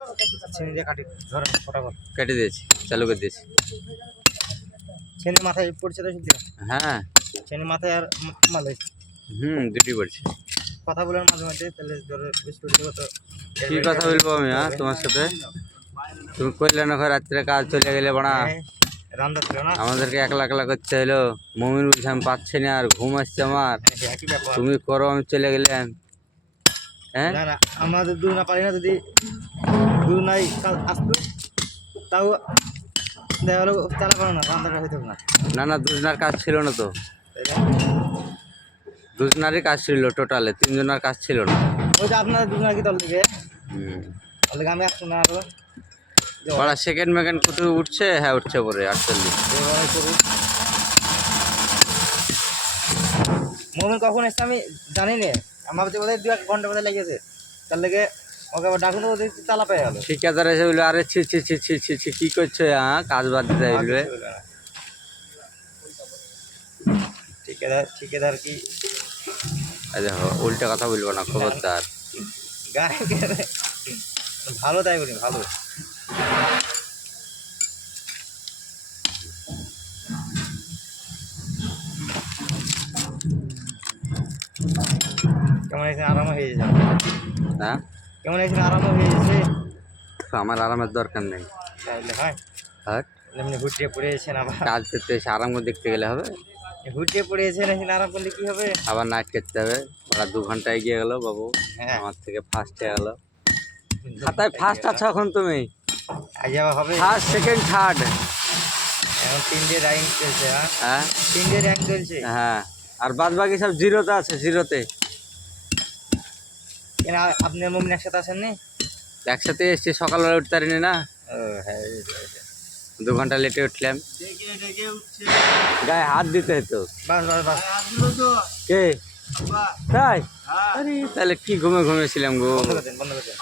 ছেনি দিয়ে কাটি ধরেন ফটাফট। কেটে দিয়েছি, চালু করে দিয়েছি। ছেনি মাথায় পড়ছে তো শুধু? হ্যাঁ। ছেনি মাথায় আর মালে দুটি পড়ছে। কথা বলেন মাঝে মাঝে, তাহলে ধরো বিস্কুট দেবো তো। কি কথা বলবো আমি তোমার সাথে? তুমি করলে না রাত্রে কাজ চলে গেলে বাড়া রান্না ছিল না, আমাদেরকে একলা একলা করতে হলো। মমিন বলছে আমি পাচ্ছি না, আর ঘুম আসছে আমার, একই ব্যাপার। তুমি করো আমি চলে গেলাম। হ্যাঁ না না, আমাদের দূর না পারি না, যদি দূর নাই আসতো তাও দেখা হলো চালা পারো না, রান্নাটা হইতো না। না না, দুজনার কাজ ছিল না তো, দুজনারই কাজ ছিল, টোটালে তিনজনের কাজ ছিল না। ওই যে আপনাদের দুজন আর কি দল থেকে, তাহলে আমি আসতো না আরো। বড়া সেকেন্ড মেকেন্ড কত উঠছে? হ্যাঁ উঠছে পরে 48। মোমেন কখন এসছে আমি জানি না, আমার বোধহয় 2-1 ঘন্টা বোধহয় লেগেছে। তার লেগে ওকে আবার ডাকুন, ওদের চালা পেয়ে গেল। ঠিকাদার এসে বললো আরে ছি ছি ছি ছি ছি ছি কি করছো? হ্যাঁ কাজ বাদ দিতে বলবে। ঠিকাদার কি দেখো উল্টা কথা বলবো না, খবরদার। গায়ে ভালো, তাই বলি ভালো। কেমন হয়েছে? আরাম হয়ে যাবে। হ্যাঁ কেমন হয়েছে? আরাম হয়ে যাচ্ছে। আমার আরামের দরকার নেই। তাহলে হয় হ্যাঁ এমনি হুটিয়ে পড়েছেন, আবার কাজ করতে এসে আরাম করে দেখতে গেলে হবে? হুটিয়ে পড়েছেন, এখানে আরাম করলে কি হবে? আবার নাইট করতে হবে। ওরা 2 ঘন্টা এগিয়ে গেল বাবু, হ্যাঁ, আমার থেকে ফার্স্ট হয়ে গেল। খাতায় ফার্স্ট আছো এখন তুমি, আজ আবার হবে। First second third. এখন 3 র্যাঙ্ক চলছে। হ্যাঁ 3 র্যাঙ্ক চলছে। হ্যাঁ, আর বাদ বাকি সব জিরোতে আছে, জিরোতে। কেন আপনি আর মমিন একসাথে আসেন নি? একসাথে এসছি, সকালবেলা উঠতে পারিনি না, ও হ্যাঁ, 2 ঘন্টা লেটে উঠলাম। গায়ে হাত দিতে হতো। বাস বাস বাস। কে তাই? আরে তাহলে কি ঘুমিয়েছিলাম গো। বন্ধ করে দেন, বন্ধ করে দেন।